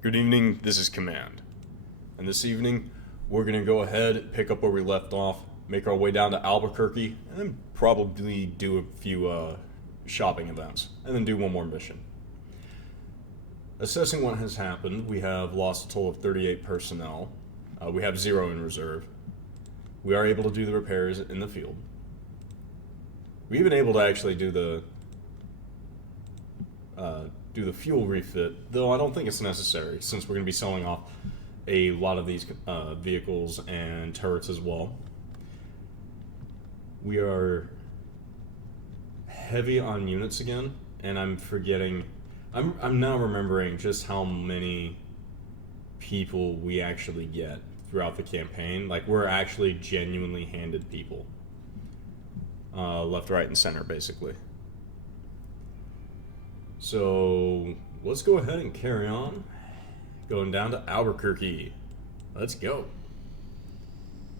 Good evening, this is Command. And this evening, we're going to go ahead, pick up where we left off, make our way down to Albuquerque, and then probably do a few shopping events, and then do one more mission. Assessing what has happened, we have lost a total of 38 personnel. We have 0 in reserve. We are able to do the repairs in the field. We've been able to actually do the fuel refit, though I don't think it's necessary since we're going to be selling off a lot of these vehicles and turrets as well. We are heavy on units again, and I'm now remembering just how many people we actually get throughout the campaign. Like, we're actually genuinely handed people. Left, right, and center, basically. So, let's go ahead and carry on. Going down to Albuquerque. Let's go.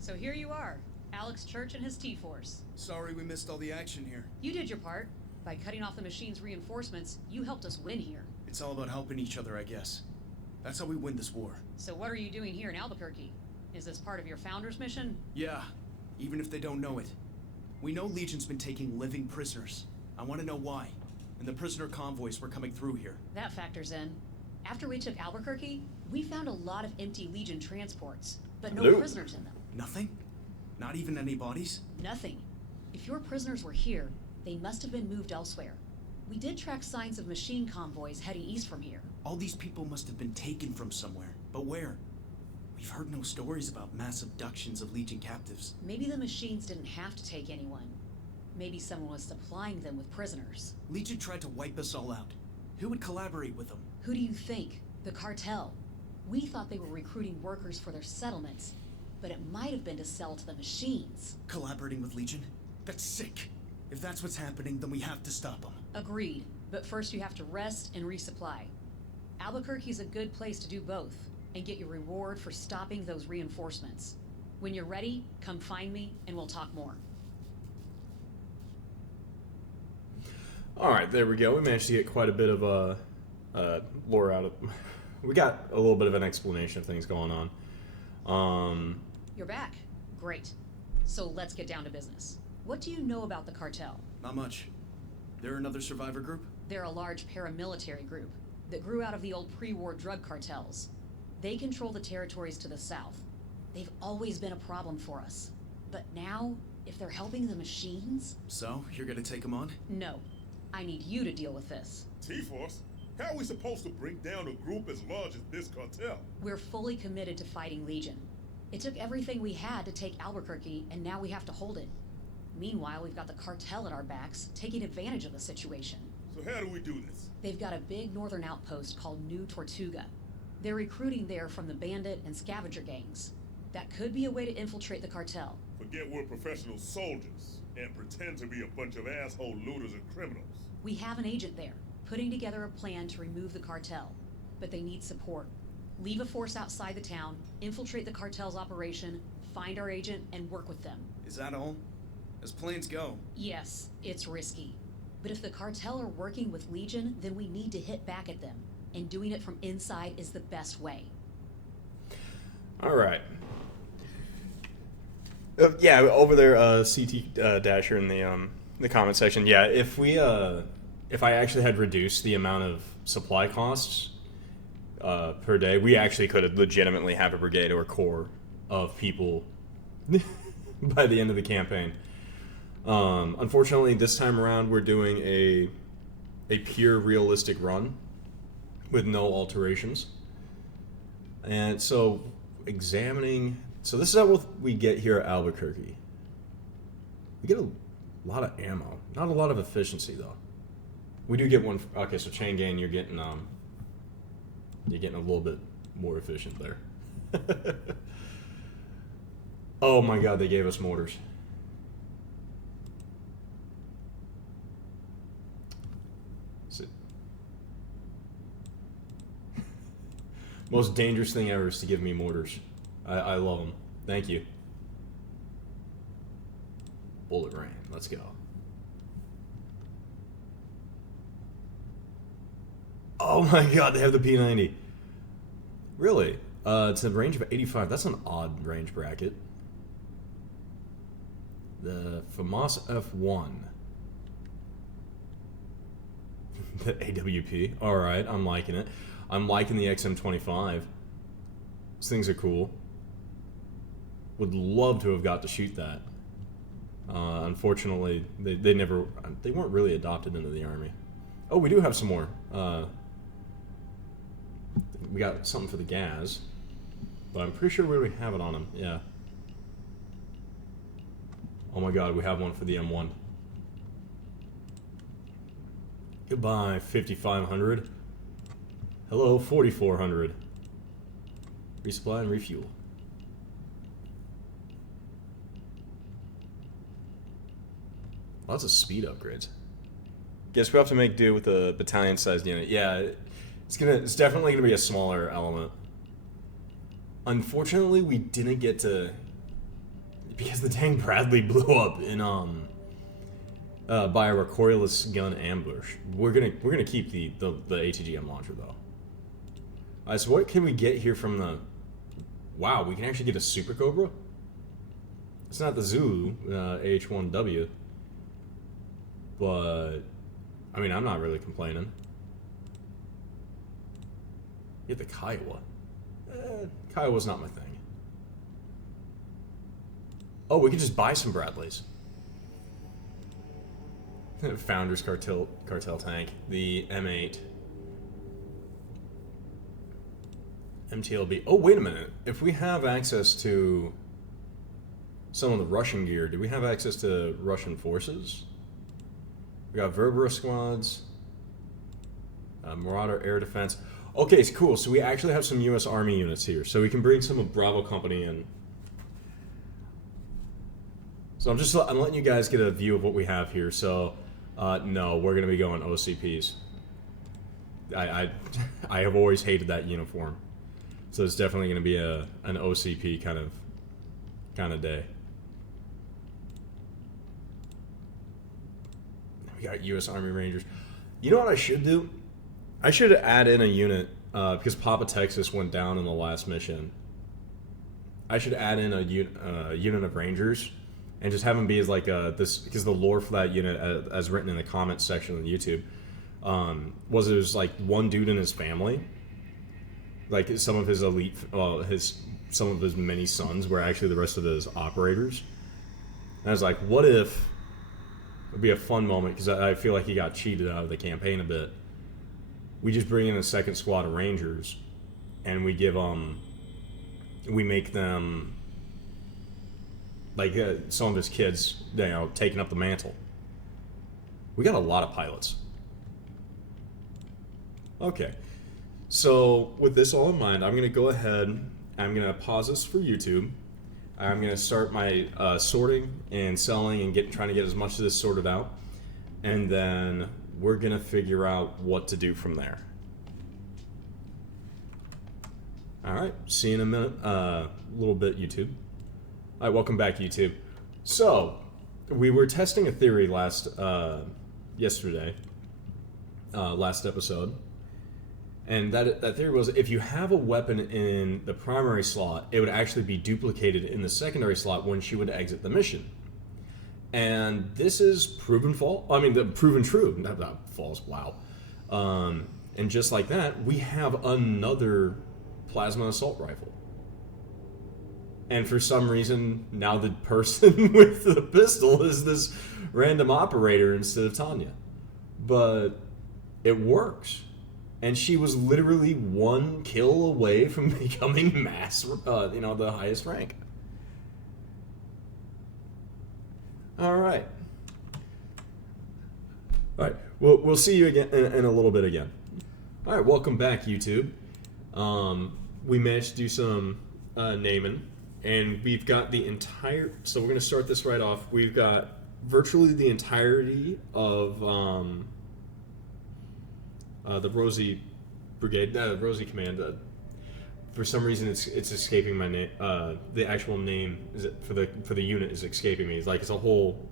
So here you are, Alex Church and his T-Force. Sorry we missed all the action here. You did your part. By cutting off the machine's reinforcements, you helped us win here. It's all about helping each other, I guess. That's how we win this war. So what are you doing here in Albuquerque? Is this part of your founder's mission? Yeah, even if they don't know it. We know Legion's been taking living prisoners. I want to know why. And the prisoner convoys were coming through here. That factors in. After we took Albuquerque, we found a lot of empty Legion transports, but no prisoners in them. Nothing? Not even any bodies? Nothing. If your prisoners were here, they must have been moved elsewhere. We did track signs of machine convoys heading east from here. All these people must have been taken from somewhere. But where? We've heard no stories about mass abductions of Legion captives. Maybe the machines didn't have to take anyone. Maybe someone was supplying them with prisoners. Legion tried to wipe us all out. Who would collaborate with them? Who do you think? The cartel. We thought they were recruiting workers for their settlements, but it might have been to sell to the machines. Collaborating with Legion? That's sick. If that's what's happening, then we have to stop them. Agreed, but first you have to rest and resupply. Albuquerque's a good place to do both, and get your reward for stopping those reinforcements. When you're ready, come find me, and we'll talk more. Alright, there we go. We managed to get quite a bit of lore out of... We got a little bit of an explanation of things going on. You're back. Great. So let's get down to business. What do you know about the cartel? Not much. They're another survivor group? They're a large paramilitary group that grew out of the old pre-war drug cartels. They control the territories to the south. They've always been a problem for us. But now, if they're helping the machines... So, you're gonna take them on? No. I need you to deal with this. T-Force? How are we supposed to bring down a group as large as this cartel? We're fully committed to fighting Legion. It took everything we had to take Albuquerque, and now we have to hold it. Meanwhile, we've got the cartel at our backs, taking advantage of the situation. So how do we do this? They've got a big northern outpost called New Tortuga. They're recruiting there from the bandit and scavenger gangs. That could be a way to infiltrate the cartel. Forget we're professional soldiers and pretend to be a bunch of asshole looters and criminals. We have an agent there, putting together a plan to remove the cartel. But they need support. Leave a force outside the town, infiltrate the cartel's operation, find our agent, and work with them. Is that all? As plans go. Yes, it's risky. But if the cartel are working with Legion, then we need to hit back at them. And doing it from inside is the best way. Alright. Yeah, over there, CT Dasher in the comment section. Yeah, if I actually had reduced the amount of supply costs per day, we actually could legitimately have a brigade or a corps of people by the end of the campaign. Unfortunately, this time around, we're doing a pure realistic run with no alterations. And so, so this is how we get here at Albuquerque. We get a lot of ammo, not a lot of efficiency though. We do get one. Okay, so chain gang, you're getting a little bit more efficient there. Oh my God, they gave us mortars. Most dangerous thing ever is to give me mortars. I love them. Thank you. Bullet rain. Let's go. Oh my God, they have the P90. Really? It's a range of 85. That's an odd range bracket. The FAMAS F1. The AWP. Alright, I'm liking it. I'm liking the XM25. These things are cool. Would love to have got to shoot that. Unfortunately, they weren't really adopted into the Army. Oh, we do have some more. We got something for the gas. But I'm pretty sure we already have it on him. Yeah. Oh my god, we have one for the M1. Goodbye, 5,500. Hello, 4,400. Resupply and refuel. Lots of speed upgrades. Guess we have to make do with a battalion-sized unit. Yeah, it's definitely gonna be a smaller element. Unfortunately, we didn't get to, because the dang Bradley blew up in by a recoilless gun ambush. We're gonna keep the ATGM launcher though. Alright, so what can we get here from the? Wow, we can actually get a Super Cobra. It's not the Zulu AH-1W, but I mean I'm not really complaining. Get the Kiowa. Kiowa's not my thing. Oh, we could just buy some Bradleys. Founders cartel tank, the M8, MTLB. Oh, wait a minute. If we have access to some of the Russian gear, do we have access to Russian forces? We got Verbera squads, Marauder air defense. Okay, it's cool. So we actually have some U.S. Army units here, so we can bring some of Bravo Company in. So I'm letting you guys get a view of what we have here. So, no, we're gonna be going OCPs. I have always hated that uniform, so it's definitely gonna be an OCP kind of day. We got U.S. Army Rangers. You know what I should do? I should add in a unit because Papa Texas went down in the last mission. I should add in a unit of Rangers. And just have them be as like this, because the lore for that unit, as written in the comments section of YouTube, was there's like one dude in his family, like some of his elite, some of his many sons were actually the rest of his operators. And I was like, what if it would be a fun moment, because I feel like he got cheated out of the campaign a bit. We just bring in a second squad of Rangers, and we give we make them. Like some of his kids, taking up the mantle. We got a lot of pilots. Okay, so with this all in mind, I'm gonna go ahead. I'm gonna pause this for YouTube. I'm gonna start my sorting and selling and trying to get as much of this sorted out, and then we're gonna figure out what to do from there. All right, see you in a minute. A little bit, YouTube. All right, welcome back, YouTube. So, we were testing a theory last episode, and that theory was if you have a weapon in the primary slot, it would actually be duplicated in the secondary slot when she would exit the mission. And this is proven false. I mean, proven true. Not false. Wow. And just like that, we have another plasma assault rifle. And for some reason, now the person with the pistol is this random operator instead of Tanya. But it works. And she was literally one kill away from becoming the highest rank. Alright. Alright, we'll see you again in a little bit again. Alright, welcome back, YouTube. We managed to do some naming. And we've got the entire, so we're going to start this right off. We've got virtually the entirety of the Rosie Brigade, the Rosie Command. For some reason, it's escaping my name. The actual name for the unit is escaping me. It's a whole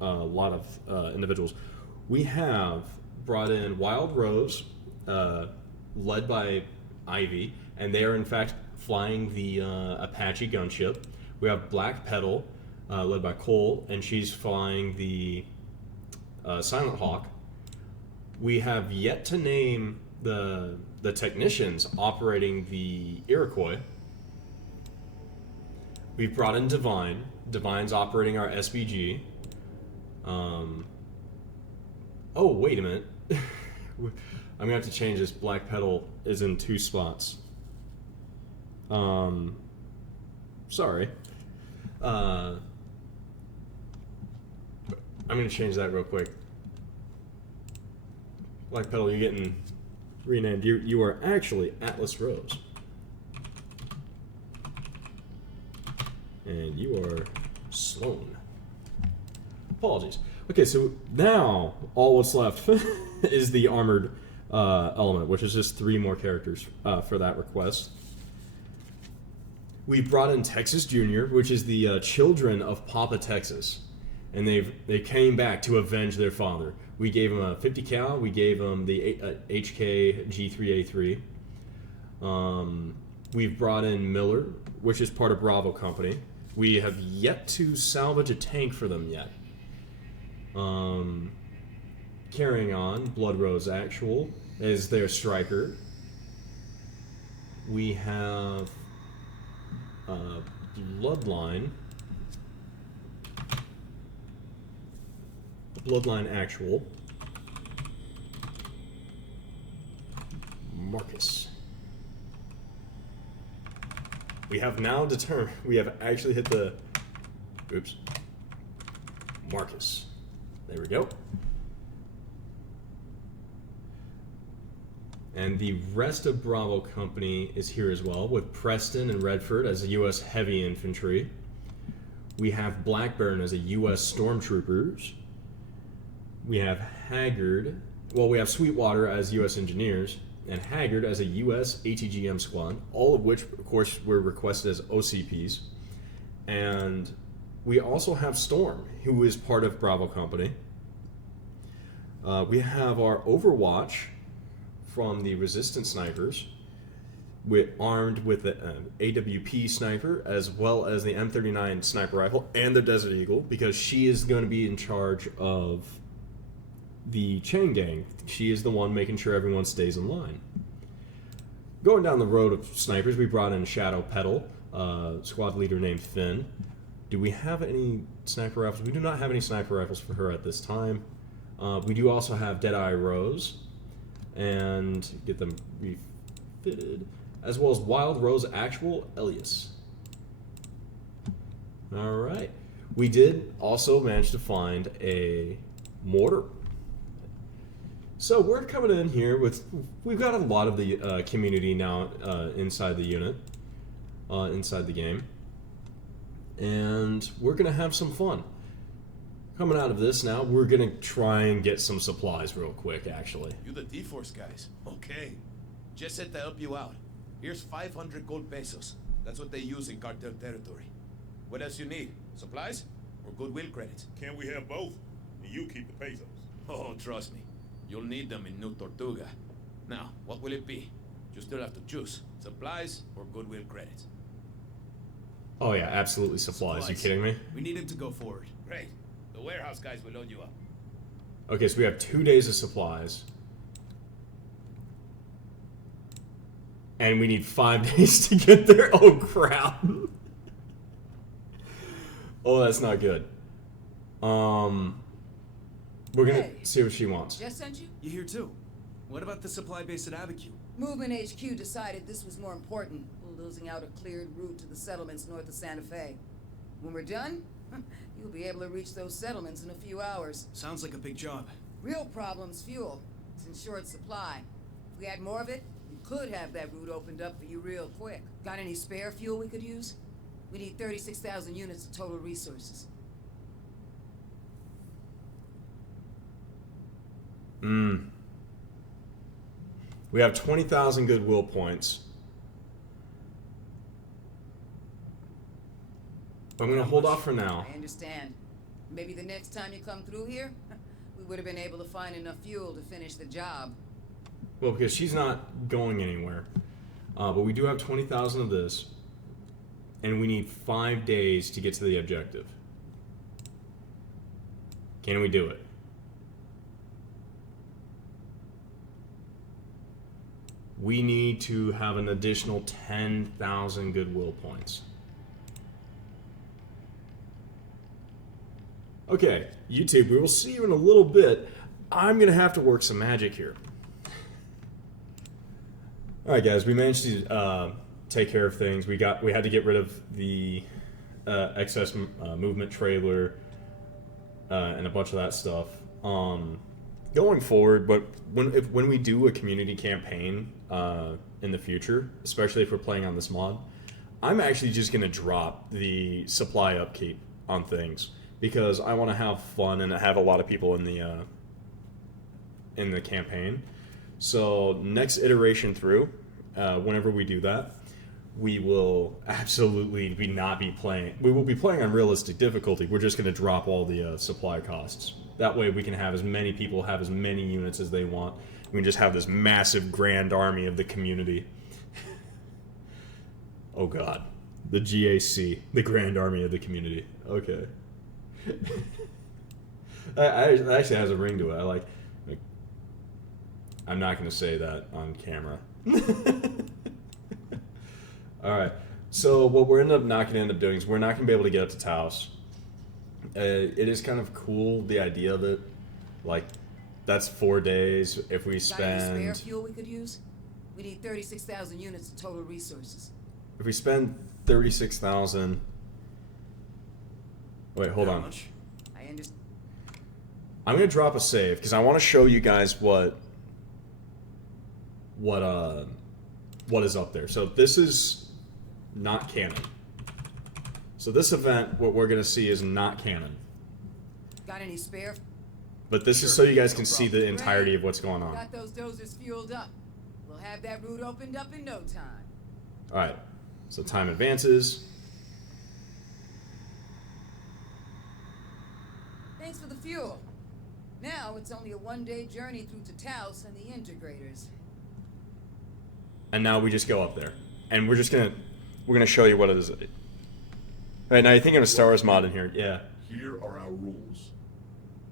lot of individuals. We have brought in Wild Rose, led by Ivy, and they are in fact flying the Apache gunship. We have Black Petal, led by Cole, and she's flying the Silent Hawk. We have yet to name the technicians operating the Iroquois. We've brought in Divine. Divine's operating our SBG. Oh, wait a minute. I'm gonna have to change this. Black Petal is in 2 spots. Sorry. I'm gonna change that real quick. Black Petal, you're getting renamed. You are actually Atlas Rose. And you are Sloan. Apologies. Okay, so now all what's left is the armored element, which is just 3 more characters for that request. We brought in Texas Jr., which is the children of Papa Texas, and they came back to avenge their father. We gave him a 50 cal. We gave him the HK G3A3. We've brought in Miller, which is part of Bravo Company. We have yet to salvage a tank for them yet. Carrying on, Blood Rose Actual is their striker. We have Bloodline Actual. Marcus. We have now determined, we have actually hit the, oops, Marcus. There we go. And the rest of Bravo Company is here as well, with Preston and Redford as a U.S. Heavy Infantry. We have Blackburn as a U.S. Stormtroopers. We have Haggard, well, we have Sweetwater as U.S. Engineers, and Haggard as a U.S. ATGM squad, all of which, of course, were requested as OCPs. And we also have Storm, who is part of Bravo Company. We have our Overwatch from the Resistance Snipers, armed with the AWP Sniper, as well as the M39 Sniper Rifle, and the Desert Eagle, because she is going to be in charge of the chain gang. She is the one making sure everyone stays in line. Going down the road of snipers, we brought in Shadow Petal, squad leader named Finn. Do we have any sniper rifles? We do not have any sniper rifles for her at this time. We do also have Deadeye Rose, and get them refitted, as well as Wild Rose Actual Elias. Alright. We did also manage to find a mortar. So we're coming in here with, we've got a lot of the community now inside the unit, inside the game, and we're going to have some fun. Coming out of this now, we're going to try and get some supplies real quick, actually. You the D-Force guys. Okay. Just said to help you out. Here's 500 gold pesos. That's what they use in cartel territory. What else you need? Supplies? Or goodwill credits? Can we have both? And you keep the pesos. Oh, trust me. You'll need them in New Tortuga. Now, what will it be? You still have to choose. Supplies or goodwill credits? Oh yeah, absolutely supplies. You kidding me? We need him to go forward. Great. The warehouse guys will load you up. Okay, so we have 2 days of supplies. And we need 5 days to get there. Oh crap. Oh, that's not good. We're gonna see what she wants. Just sent you? You here too? What about the supply base at Abiquiu? Movement HQ decided this was more important, bulldozing out a cleared route to the settlements north of Santa Fe. When we're done, you'll be able to reach those settlements in a few hours. Sounds like a big job. Real problem's fuel. It's in short supply. If we had more of it, we could have that route opened up for you real quick. Got any spare fuel we could use? We need 36,000 units of total resources. We have 20,000 goodwill points. I'm gonna hold off for now. I understand. Maybe the next time you come through here, we would have been able to find enough fuel to finish the job. Well, because she's not going anywhere. But we do have 20,000 of this, and we need 5 days to get to the objective. Can we do it? We need to have an additional 10,000 goodwill points. Okay, YouTube, we will see you in a little bit. I'm gonna have to work some magic here. All right, guys, we managed to take care of things. We had to get rid of the excess movement trailer and a bunch of that stuff. Going forward, but when we do a community campaign in the future, especially if we're playing on this mod, I'm actually just gonna drop the supply upkeep on things because I want to have fun and have a lot of people in the campaign. So next iteration through, whenever we do that, we will absolutely not be playing. We will be playing on realistic difficulty. We're just going to drop all the supply costs. That way we can have as many people have as many units as they want. We can just have this massive grand army of the community. Oh god. The GAC. The grand army of the community. Okay. That actually has a ring to it. I like I'm not going to say that on camera. Alright, so what we're not going to end up doing is we're not going to be able to get up to Taos. It is kind of cool, the idea of it. Like, that's 4 days if we Got any spare spend... fuel we could use? We need 36,000 units of total resources. If we spend 36,000... Wait, hold How on. much? I understand. I'm going to drop a save, because I want to show you guys what is up there. So this is not canon. So this event, what we're going to see is not canon. Got any spare? But this is so you guys can see the entirety of what's going on. Got those dozers fueled up. We'll have that route opened up in no time. Alright, so time advances. Thanks for the fuel. Now it's only a one-day journey through to Taos and the integrators. And now we just go up there. And we're gonna show you what it is. Alright, now you think of a Star Wars mod in here. Yeah. Here are our rules.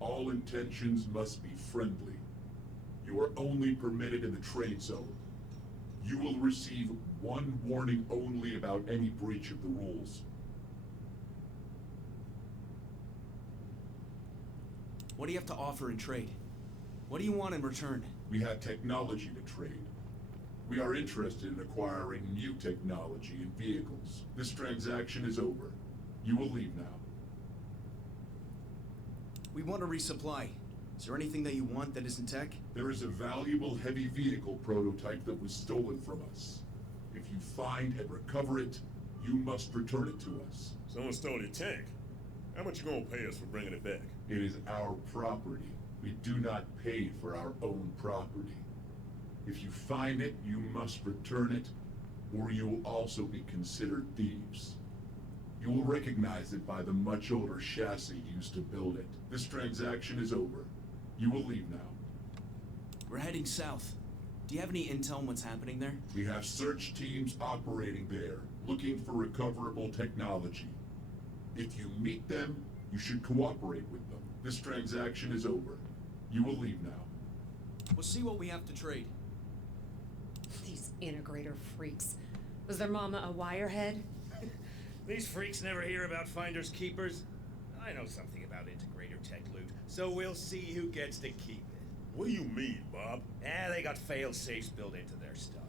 All intentions must be friendly. You are only permitted in the trade zone. You will receive one warning only about any breach of the rules. What do you have to offer in trade? What do you want in return? We have technology to trade. We are interested in acquiring new technology and vehicles. This transaction is over. You will leave now. We want to resupply. Is there anything that you want that isn't tech? There is a valuable heavy vehicle prototype that was stolen from us. If you find and recover it, you must return it to us. Someone stole your tank. How much you gonna pay us for bringing it back? It is our property. We do not pay for our own property. If you find it, you must return it, or you will also be considered thieves. You will recognize it by the much older chassis used to build it. This transaction is over. You will leave now. We're heading south. Do you have any intel on what's happening there? We have search teams operating there, looking for recoverable technology. If you meet them, you should cooperate with them. This transaction is over. You will leave now. We'll see what we have to trade. These integrator freaks. Was their mama a wirehead? These freaks never hear about finders keepers. I know something about integrator tech loot, so we'll see who gets to keep it. What do you mean, Bob? They got fail-safes built into their stuff.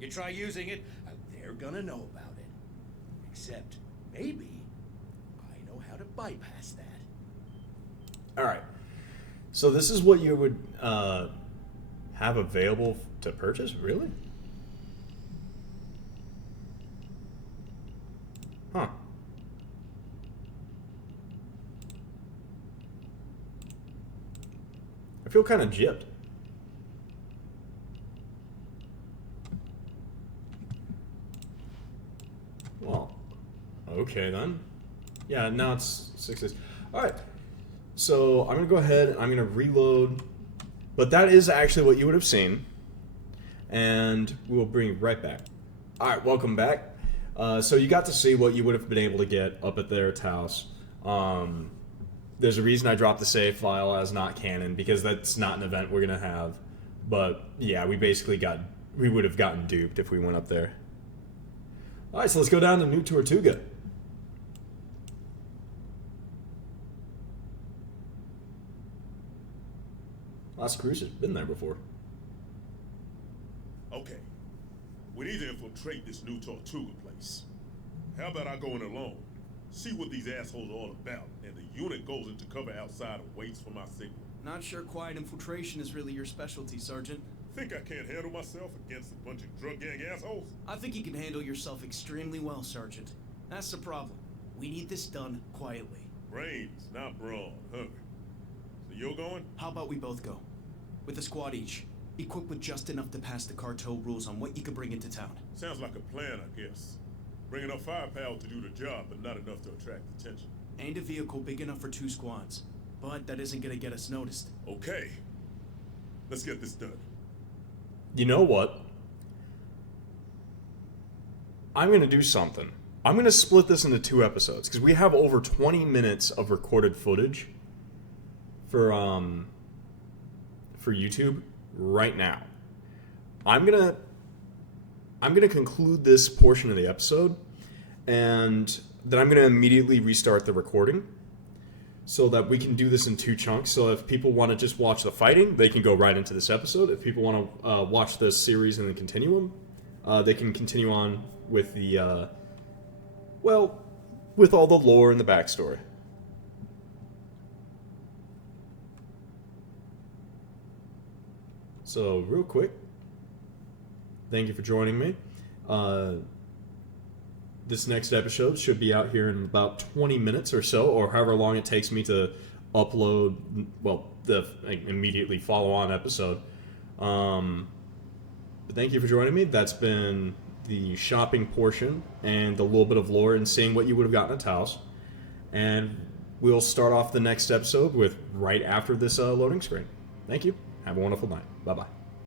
You try using it, they're gonna know about it. Except, maybe, I know how to bypass that. Alright. So this is what you would have available to purchase? Really? Huh. I feel kind of gypped. Well, okay then. Yeah, now it's 6 days. Alright. So I'm going to go ahead, I'm going to reload. But that is actually what you would have seen. And we will bring you right back. All right, welcome back. So you got to see what you would have been able to get up at their house. There's a reason I dropped the save file as not canon, because that's not an event we're gonna have. But yeah, we would have gotten duped if we went up there. All right, so let's go down to New Tortuga. Las Cruiser's been there before. Okay. We need to infiltrate this new Tortuga place. How about I go in alone, see what these assholes are all about, and the unit goes into cover outside and waits for my signal. Not sure quiet infiltration is really your specialty, Sergeant. Think I can't handle myself against a bunch of drug gang assholes? I think you can handle yourself extremely well, Sergeant. That's the problem. We need this done quietly. Brains, not brawn, huh? So you're going? How about we both go? With a squad each. Equipped with just enough to pass the cartel rules on what you can bring into town. Sounds like a plan, I guess. Bring enough firepower to do the job, but not enough to attract attention. And a vehicle big enough for 2 squads. But that isn't gonna get us noticed. Okay. Let's get this done. You know what? I'm going to do something. I'm going to split this into 2 episodes, because we have over 20 minutes of recorded footage for YouTube right now. I'm gonna conclude this portion of the episode, and then I'm gonna immediately restart the recording so that we can do this in 2 chunks. So if people want to just watch the fighting, they can go right into this episode. If people want to watch the series and then continue them, they can continue on with the with all the lore and the backstory. So, real quick, thank you for joining me. This next episode should be out here in about 20 minutes or so, or however long it takes me to upload, the immediately follow-on episode. But thank you for joining me. That's been the shopping portion and the little bit of lore and seeing what you would have gotten at Taos. And we'll start off the next episode with right after this loading screen. Thank you. Have a wonderful night. Bye-bye.